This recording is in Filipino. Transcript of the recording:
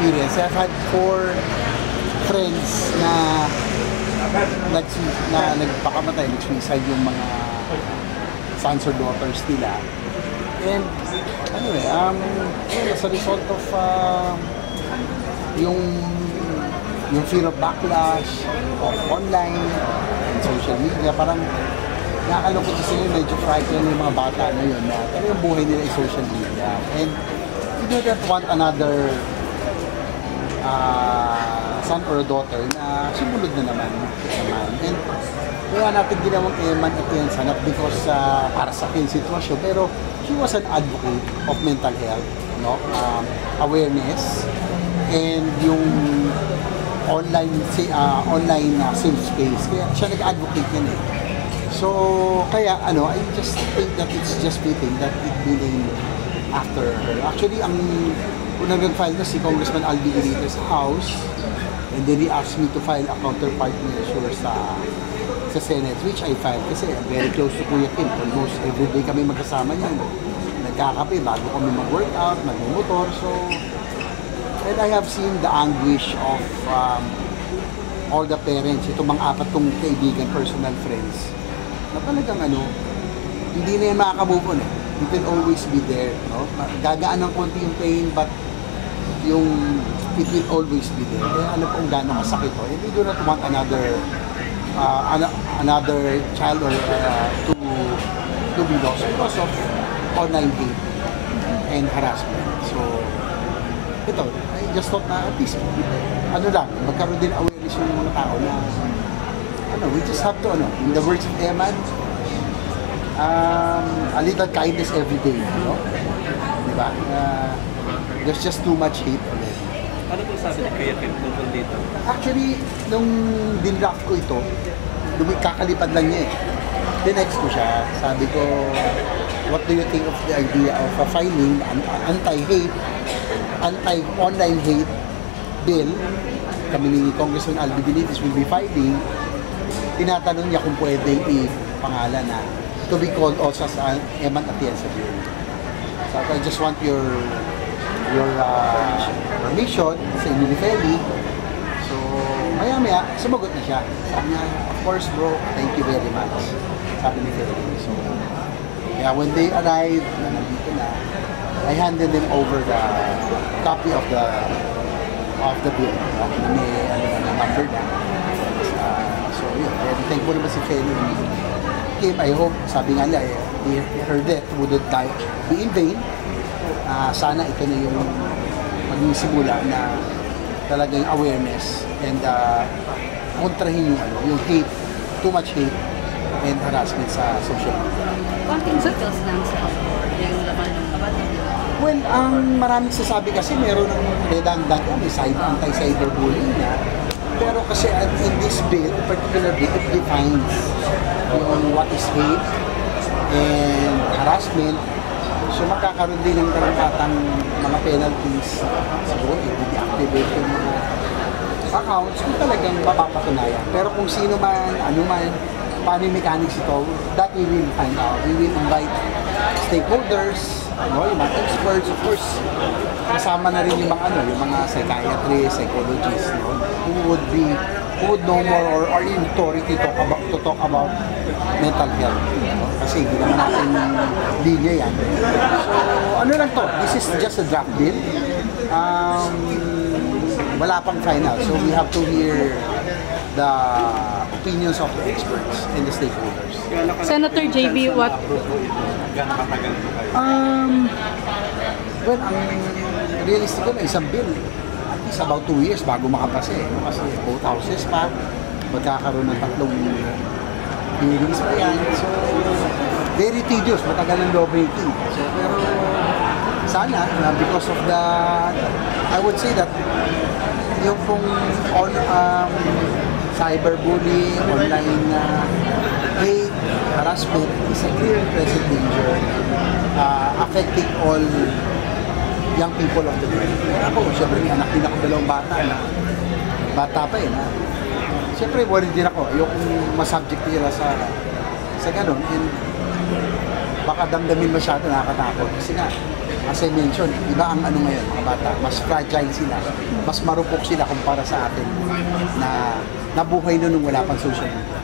experience. I've had 4 friends na nagpakamatay, nag-suicide yung mga sons or daughters nila. And anyway, as a result of yung fear of backlash of online and social media, parang nakakalungkot kasi yun, medyo frightened yung mga bata na yun na talagang buhay nila ay social media. And you do not want another son or daughter na sumunod na naman. And kaya natin ginawang Eman Atienza, not because para sa akin sitwasyon, pero she was an advocate of mental health, no? Awareness, and yung online safe space. Kaya siya nag-advocate yan eh. So, kaya I just think that it's just fitting that it be named after her. Actually, ang unang nag-file na si Congressman Albi Benitez sa House, and then he asked me to file a counterpart measure sa Senate, which I filed kasi very close to Kuya Kim. Almost everyday kami magkasama niyan. Nagkakape bago kami mag-workout, mag-motor. So, and I have seen the anguish of all the parents, itong mga 4 kong kaibigan, personal friends, na talagang hindi na yan makaka-move on eh. It will always be there, no? Gagaan ng konti yung pain, but it will always be there. Kaya alam kung gaano kasakit to. And we do not want another child or to be lost because of online hate and harassment. So, ito, I just thought na at least, magkaroon din awareness yung mga tao na, we just have to, in the words of Eman, a little kindness every day, diba? There's just too much hate already. Ano po sabi ni Kuya Kim tungkol dito? Actually, nung dinraft ko ito, kakalipad lang niya eh. Dinext ko siya, sabi ko, what do you think of the idea of filing anti-online hate bill? Kami ni Congressman Albi Benitez will be filing. Tinatanong niya kung pwedeng i-pangalan na to be called also as Eman Atienza bill. So I just want your permission sa inyo ni Feli. So maya-maya, sumagot na siya. Sabi niya, of course bro, thank you very much. Sabi ni Feli. So yeah, when they arrived, nandito na, I handed them over the copy of the bill. Na may number na. So yun, very thankful naman si Feli. Kim, I hope, sabi nga nila, her death wouldn't be in vain. Sana ito na yung maging simula na talagang awareness and kontrahin yung hate, too much hate and harassment sa social media. Konting details lang sa yung laman ng kabataan. Well, maraming sasabi kasi meron ng redundant anti-cyberbullying na. Pero kasi in this bill, in particular bill, it defines yung what is hate and harassment. So magkakaroon din ng karapatang mga penalties. Siguro, i-deactivate yung mga accounts kung talagang mapapatunayan. Pero kung sino man, ano man, paano yung mechanics ito, that we will find out. We will invite stakeholders, yung mga experts, of course. Kasama na rin yung mga psychiatrists, psychologists, who would know more or are in authority to talk about mental health. Kasi hindi naman natin linya yan. So, lang to? This is just a draft bill. Wala pang final. So, we have to hear the opinions of the experts and the stakeholders. Senator JB, what? Well, ang realistic ko na isang bill, at least about 2 years bago makapasa eh. Kasi both houses pa, magkakaroon ng 3 hearings pa yan. So, very tedious, matagal ng lawmaking. So, pero sana, because of the, I would say that, yung pong cyberbullying, online hate, harassment is a clear and present danger affecting all young people of the world. Ako, syempre, may anak din ako 2 bata na bata pa na syempre, worried din ako. Ayokong masubject nila sa ganun. And baka damdamin masyado, nakakatakot. Kasi nga, as I mentioned, iba ang ano ngayon, mga bata, mas fragile sila, mas marupok sila kumpara sa atin na nabuhay noon nung wala pang social media.